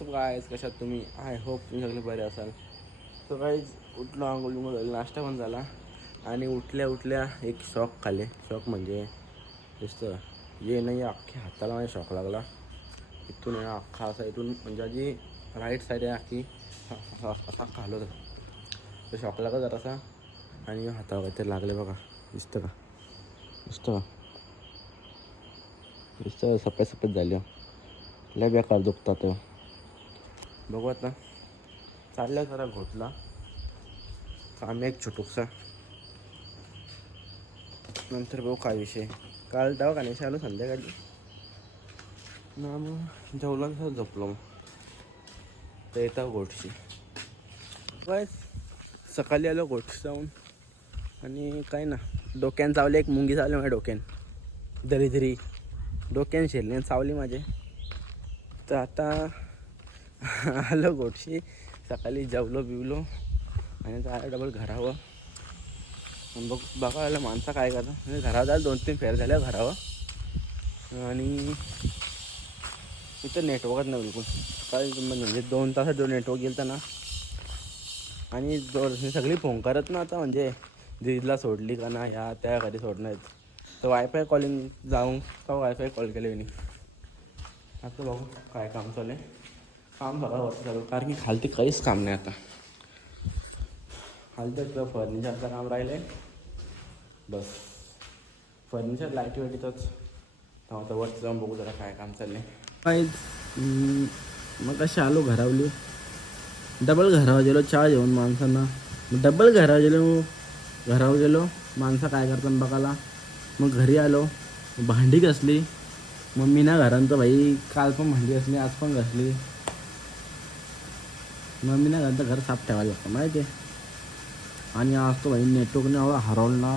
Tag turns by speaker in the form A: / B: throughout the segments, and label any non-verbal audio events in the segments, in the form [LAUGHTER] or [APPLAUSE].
A: WhatsApp guys कशात तुम्ही? I hope तुम्ही सगळे बरे असाल. सो काहीच उठलो आंघोळ नाश्ता पण झाला. आणि उठल्या उठल्या एक शॉक खाले शॉक म्हणजे दिसतं ये नाही अख्ख्या हाताला माझ्या शॉक लागला. इथून आहे अख्खा असा इथून म्हणजे आधी राईट साईड आहे अख्खी असा खालो तर शॉक लागला जरासा. आणि हातावर काहीतरी लागले बघा. दिसतं का? दिसतं का? दिसतं सफेद सफेद झालं. लय बेकार दुखतात बघू आता चाललं जरा घोटला. काम एक छोटूकसा. नंतर बघू काय विषय. काल दवाखान्याशी आलो संध्याकाळी? ना मग जेवला झोपलो मग? तर येतं गोठशी काय सकाळी आलो गोठशी जाऊन. आणि काय ना डोक्यान चावले एक मुंगी चावली माझ्या डोक्यान. दरी दरी. डोक्यान शिरली चावली माझे. तर आता आलो गोठशी सकाळी जेवलो बिवलो. आणि आता डबल घरावं बघ बघायला माणसं काय करतात. म्हणजे घरावर जायला दोन तीन फेर झाल्या हो घरावर. आणि इथं नेटवर्कच नाही बिलकुल. सकाळी म्हणजे दोन तासात जो नेटवर्क गेलं ना. आणि जो सगळी फोन करत ना आता म्हणजे दीदीला सोडली का ना या त्या कधी सोडणार तर वायफाय कॉलिंग जाऊन का वायफाय कॉल केले मी आता बघू काय काम चालू आहे. काम करावं वाटतं चालू कारण की खालती काहीच काम नाही आता. खालती आपलं फर्निचरचं काम राहिलं आहे बस. फर्निचर लाईटी वाटीतच. आता वरती जाऊन बघू जरा काय काम चाललं आहे मग कसे आलो घरावली? डबल घरावर गेलो चहा जेवण माणसांना. डबल घरावर गेलो घरावर गेलो माणसं काय करतात बघायला? मग घरी आलो. भांडी घसली. मग मी ना घरांचं भाई काल पण भांडी घसली आज पण घसली. मग मी ना घराचं घर साफ ठेवायला लागतं माहिती आहे आणि आज तो भाई नेटवर्कने एवढा हरवला.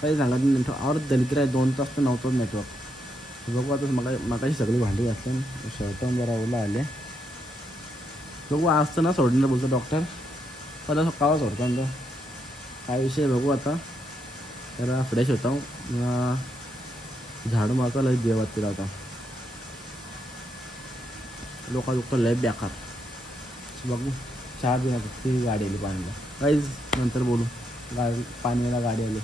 A: काही सांगत नाही नेटवर्क आवडत दलित्र आहे दोन तास तर नव्हतं नेटवर्क बघू आता मला मगाशी सगळी भांडी असते शर्ट जरा ओला आले. बघू आज तर ना सोडणार बोलतो डॉक्टर पहिला सकाळ सोडतो ना काय विषय बघू आता. जरा फ्रेश होता. झाडू मारतो लय देवात तिला आता लोका लोक लय बेकार. बघू. चहा बिना ती गाडी आली पाण्याला. काहीच नंतर बोलू. गाडी पाण्याला गाडी आली.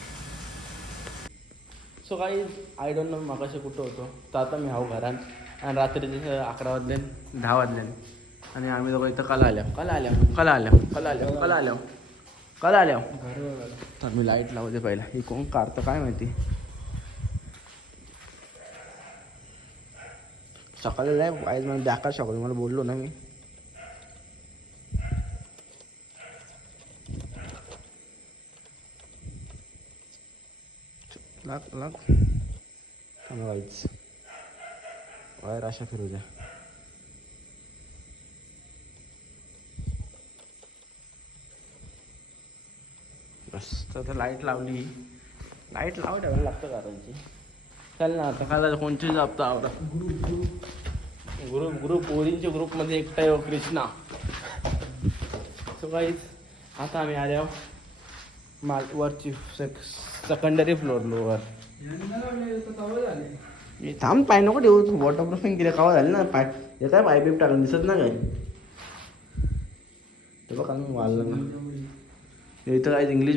A: सो काही आय डोंट नो मागाशी कुठं होतो. तर आता मी हाव घरात. आणि रात्रीचे अकरा वाजले दहा वाजले. आणि आम्ही दोघं इथं कला आल्या. कला आल्या. कला आल्या. कला आल्या. कला आल्या. कला आल्या. तर मी लाइट लावते पहिला. ही कोण काढतं काय माहिती? सकाळी लय आज मला बेकार सकाळी मला बोललो ना मी. लाग लाग. थांबा वायर अशा फिरू द्या. मस्त आता लाइट लावली. लाइट लावा ठेवायला लागतं कारांची चल ना आता काय कोणची जापता आवडा ग्रुप ग्रुप ओरींच्या ग्रुपमध्ये एकटा येऊ कृष्णा. सो काहीच आता आम्ही आल्या माल वरची सेकंडरी फ्लोअर मी थांब पाय नको ठेवू. तू वॉटर प्रूफिंग केलं कावा झालं ना? पाय येत आहे पाय बीप टाकून दिसत ना काय ते बघा मी वाढलं ना. इथं काय इंग्लिश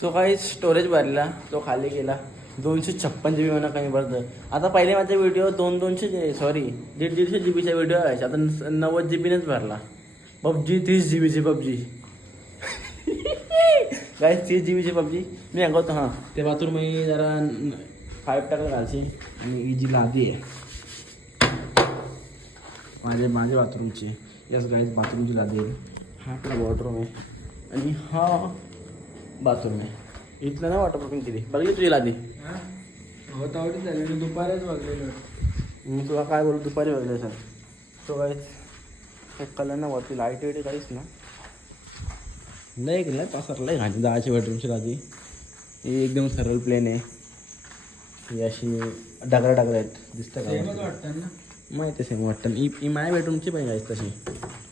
A: सो काही स्टोरेज भरला तो खाली गेला. दोनशे छप्पन जी बी म्हणा कमी पडतं आता पहिले माझा व्हिडिओ दोन दोनशे सॉरी दीड दीडशे जी बीचा व्हिडिओ आहे. आता नव्वद जी बीनेच भरला. पबजी तीस जी बीची पबजी. काय तीस जी बीची पबजी. मी सांगतो हां. ते बाथरूम जरा फाईव्ह टाकलं घालची आणि ही जी लादी आहे. माझ्या माझ्या बाथरूमची. यस गाईज बाथरूमची लादी आहे. हा आपला वॉटरूम आहे. आणि हा बाथरूम आहे. इथलं ना वॉटर प्रूफिंग किती बघली तुझी लादी?
B: मी दुपारच बघलेलो.
A: मी तुला काय बोलू? दुपारी बघले सर तो काय एक कलर ना वरती लाइट वेट काहीच ना. लय एक लय पसरलंय घाणी दहाची बेडरूमची लादी ही एकदम सरळ प्लेन आहे. ही अशी डगरा डगरा आहेत. दिसतं का? माहिती सेम वाटतं. ही ही माझ्या बेडरूमची पण आहे तशी.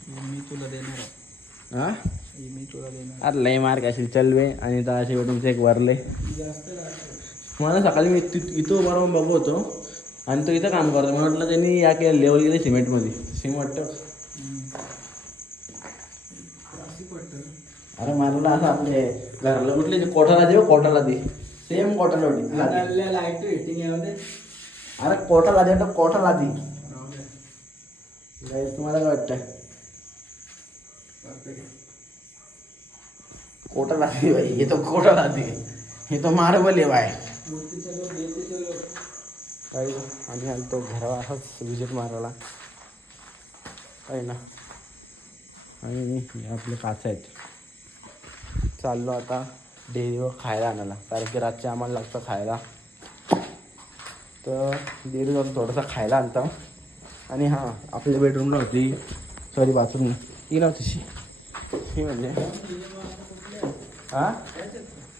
B: मी तुला देणार.
A: हां?
B: मी तुला देणार
A: अरे लय मार्क असेल चलवे आणि दहाची बेडरूमचे एक वरले.
B: राहते.
A: मला सकाळी मी इथं बरोबर बघू होतो. आणि तो इथं काम करतो. मला वाटलं त्यांनी या केलं लेवल गेले सिमेंटमध्ये सिमेंट वाटतं
B: अशी पडतं
A: अरे मला असं आपले घराला कुठले ते कोठाला दे. कोठाला दे. सेम कोठाला
B: लाइट यावं
A: अरे कोठाला दे तर कोठाला दे. तुम्हाला काय वाटतं कोठाला दे भाई हे तो कोठाला दे. हे तो मार्बल आहे बाय. काही आम्ही आलतो घरावर विजिट मारायला. काही ना आणि हे आपले काच आहेत. चाललो आता डेअरीवर खायला आणायला कारण की रातच्या आम्हाला लागतं खायला. तर डेअरी जाऊन थोडंसं खायला आणता. आणि हां आपल्या बेडरूमला होती सॉरी बाथरूम ती नव्हती तशी. ही म्हणजे. हां?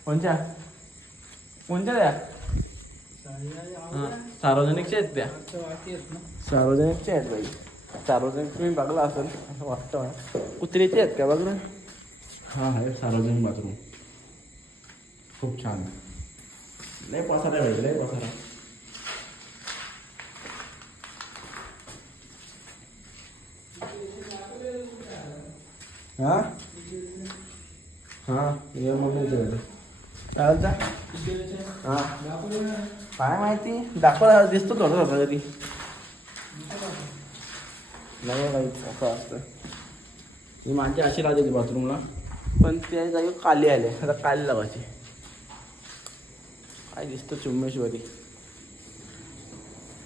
A: कोणत्या कोणत्या द्या सार्वजनिकच्या आहेत त्या.
B: सार्वजनिकच्या आहेत
A: सार्वजनिकचे आहेत बाई. सार्वजनिक तुम्ही बघला असेल असं वाटतं कुत्रीचे आहेत का बघ ना हां आहे सार्वजनिक बाथरूम खूप छान लय पसारा आहे लय पसारा हां हां ये मम्मीचं घर काय बोलता हां काय माहिती दाखवा दिसतो थोडं थोडं कधी नाही काही असं असतं ही माझी अशी लागली बाथरूमला पण त्या जागी काली आले. आता काली लावायची. काय दिसतं चुम्मेश्वरी?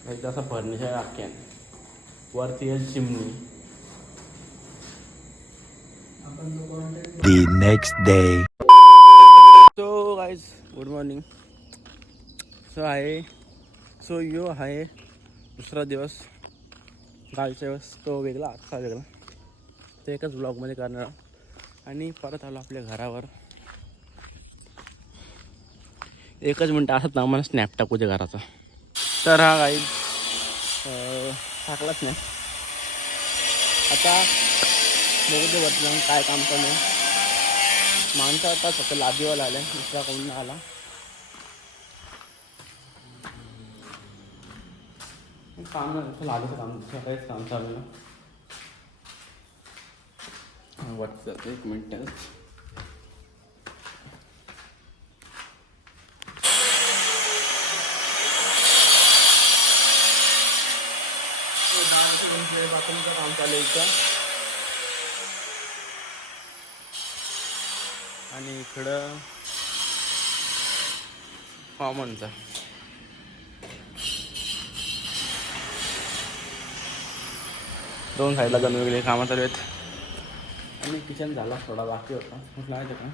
A: त्याचं असं फर्निचर आख्यान वरती आहे चिमणी.
C: The next day.
A: So guys good morning so आहे. सो यो आहे. दुसरा दिवस. कालच्या दिवस तो वेगळा आजचा वेगळा. ते एकच ब्लॉगमध्ये करणार. आणि परत आलो आपल्या घरावर. एकच मिनटं असत ना आम्हाला स्नॅप टाकू दे घराचा. तर हा गाईज टाकलाच नाही आता बघू दे वरती जाऊन काय काम चालू माणसं आता फक्त लादीवाला आलाय दुसरा कोण आला. काम नाही लादीचं काम दुसरं काहीच काम चालू ना वरती जातो एक मिनटं बाथरूमचं काम चालू आहे इथं. आणि इकडं कॉमनचा दोन साईडला दोन वेगळे कामं चालू आहेत. आणि किचन झाला थोडा बाकी होता. म्हटलं आहे का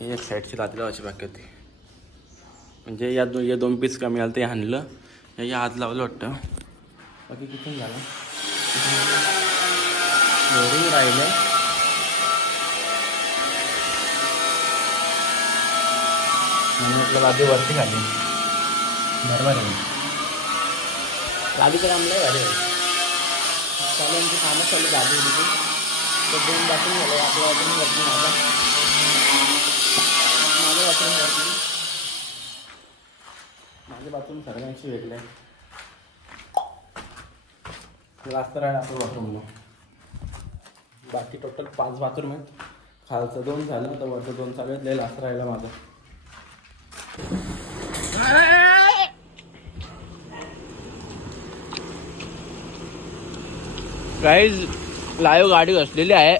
A: ही एक साईडची लादी लावायची बाकी होती. म्हणजे या दो या दोन पीस कमी आलं ते आणलं या हात लावलं वाटतं. बाकी किचन झालं. एवढी राहिलं. म्हणून म्हटलं लादी वरती खाली. बरोबर आहे. लादीचं काम नाही भारी आहे चालू आमची कामं चालू लादी होती दोन बाथरूम झालं आपला बाथरूम घातली माझा. माझं बाथरूम घातली. माझे बाथरूम सगळ्यांशी वेगळे. आहे लास्ट राहिला आपलं बाथरूमला बाकी टोटल पाच बाथरूम आहेत. खालचं दोन झालं तर वरचं दोन चालू आहेत. लय लास्ट राहिला माझं. गाईज लाईव्ह गाडी असलेली आहे.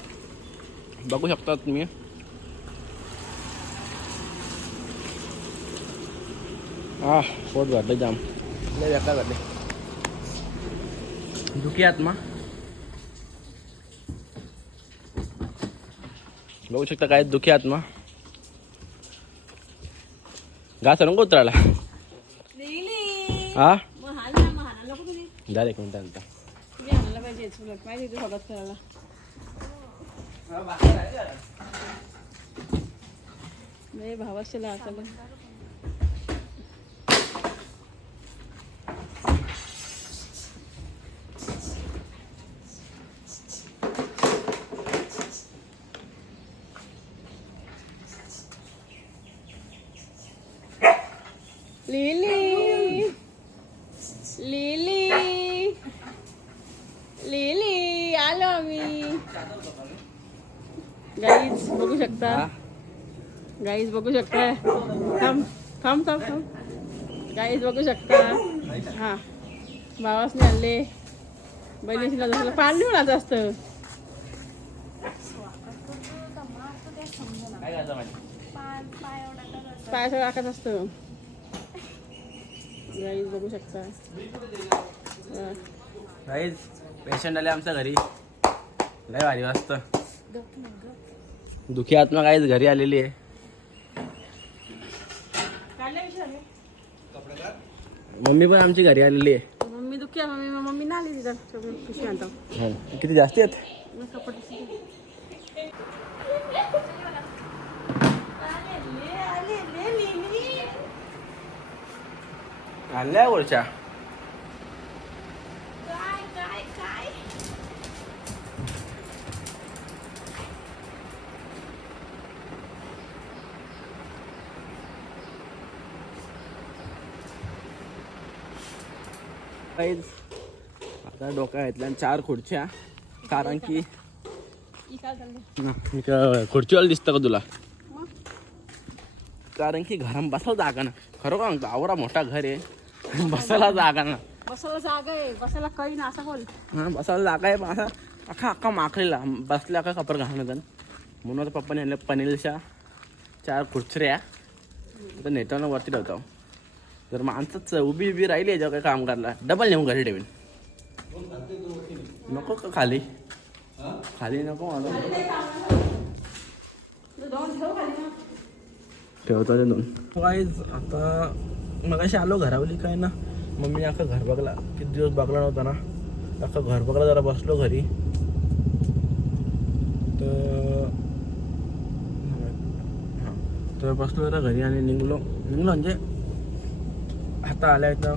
A: बघू शकता तुम्ही. हा पोट भरले जाम. लय बेकार झाले. दुखी आत्मा बघू शकता काय दुखी आत्मा घास रंग उतरायला? हा
D: नको
A: झालं एक मिनिट नंतर
D: तुम्ही हाणायला पाहिजे तुला पाहिजे तुझ्या सोबत करायला नाही भावाशीला आता लिहिली बघू शकता? गाईज बघू शकता. थांब थांब थांब थांब. गाईज बघू शकता. हा. भावासने आणले. बहिणीशीला जसं पाणी असतं.
A: करायचं माहिती?
D: पाय सगळं टाकत असतं. गाईज बघू शकता.
A: गाईज पेशंट आले आमच्या घरी. लय भारी वाजत. दुखी आत्मा गाईज घरी आलेली आहे. मम्मी पण आमची घरी आलेली आहे.
D: मम्मी दुखी आहे मम्मी मम्मी ना आली तिथं. आणतो
A: हो. किती जास्ती आहेत? आणल्या वरच्या? आता डोक्या घेतल्या आणि चार खुर्च्या कारण की का- खुर्चीवाला दिसतं का तुला? कारण की घरात बसायला जागा ना. खरं का सांगतो आवरा मोठा घर आहे. [LAUGHS] बसायला जागा ना.
D: बसायला जागा आहे बसायला काही ना असं बोल.
A: हा बसायला जागा आहे पण असा अख्खा अख्खा माखलेला बसल्या अख्खा कपर घालणं जाण म्हणून आता पप्पाने आणलं पनीलच्या चार खुर्चऱ्या. तर नेटानं वरती ठेवतो. जर माणसंच उभी उभी राहिली याच्यावर काय काम करायला. डबल नेऊन घरी ठेवेन. नको का खाली? खाली नको मला. ठेवतो ते दोन. काहीच आता मग अशी आलो घरावली काय ना? मम्मी अख्खा घर बघला. किती दिवस बघला नव्हता ना? अख्खा घर बघला जरा बसलो घरी. तर हां. तर बसलो जरा घरी आणि निघलो. निघलो म्हणजे आता आल्या इथं.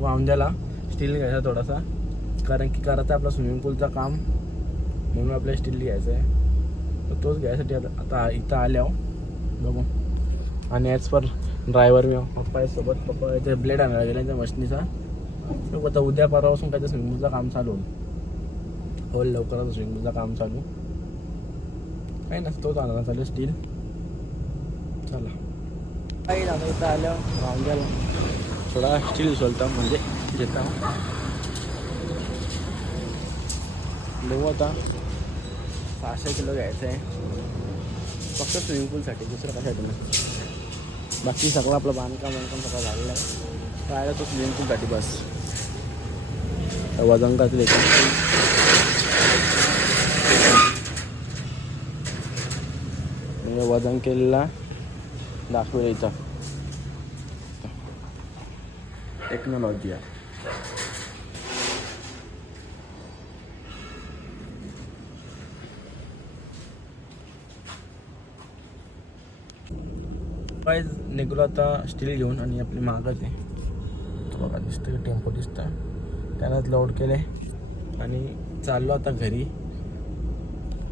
A: वावंद्याला स्टील घ्यायचा थोडासा. कारण की करायचं आपलं स्विमिंग पूलचं काम. म्हणून आपल्याला स्टील घ्यायचं आहे. तर तोच घ्यायसाठी आता आता इथं आल्या हो. बघू. आणि ॲज पर ड्रायव्हर मी पप्पा सोबत. पप्पा इथे ब्लेड आणायला गेला त्या मशनीचा. बघू आता उद्या परवापासून काय स्विमिंग पूलचं काम चालू होईल. होईल लवकरच स्विमिंग पूलचं काम चालू. काही नसतो तोच आणायला चालू स्टील चला. काही आता इथं आल्यावर रांग्याला. थोडा स्टील सोलता म्हणजे घेता बघू आता सहाशे किलो घ्यायचं आहे फक्त स्विमिंग पूलसाठी दुसरं कशासाठी नाही. बाकी सगळं आपलं बांधकाम बांधकाम सगळं झालेलं आहे. राहिलं तो स्विमिंग पूलसाठी बस. वजन घातले म्हणजे वजन केलेला दाखवेल इथं टेक्नॉलॉजी आहे काहीच निघलो आता स्टील घेऊन आणि आपली मागच. आहे तो बघा दिसतं टेम्पो दिसतं त्यानंच लोड केले आणि चाललो आता घरी.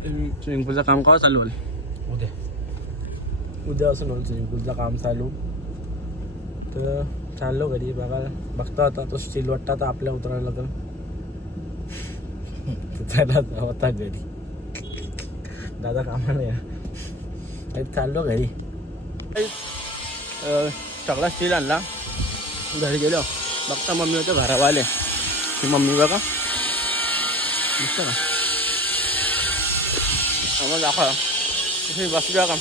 A: स्विमिंग पूलचं काम केव्हा चालू होईल? उद्या. उद्या असं होईल स्विमिंग काम चालू. तर चाललो घरी बघा बघता होता तो स्टील वाटता आता आपल्या उतरायला तर त्याला होता घरी. दादा कामा नाही चाललो घरी. सगळा स्टील आणला. घरी गेलो. बघता मम्मी होते घरावाले. ती ही मम्मी बघा. दिसतं का? मग दाखवा. बसू द्या का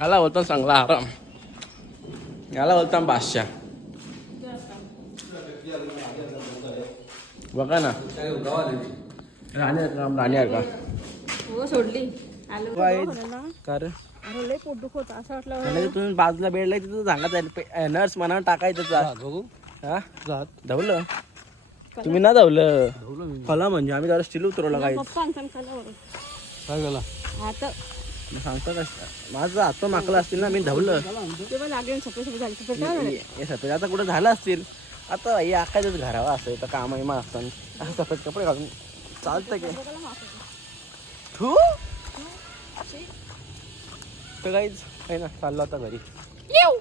A: याला होता चांगला आराम याला होता बादशाह बघा ना का
D: हो सोडली.
A: कारण
D: लय पोट दुखत असं वाटलं
A: त्याला तुम्ही बाजूला बेडला तिथं सांगत आहे नर्स म्हणा टाकायचं जा.
B: बघू.
A: हा? धावलं? तुम्ही ना धावलं. फला म्हणजे आम्ही जरा स्टील उतरवलं काय
D: खाला आता
A: सांगता का माझं हात माकला असतील ना मी धावलं.
D: तेव्हा लागले सफेद सफेद झाले. सफेद काय झाले?
A: हे सफेद आता कुठं झालं असतील? आता हे आकायचंच घरावा असतं तर काम मा असतं असं सफेद कपडे घालून चालतं की. थू! तर काहीच आहे ना चाललो आता घरी.
D: येऊ!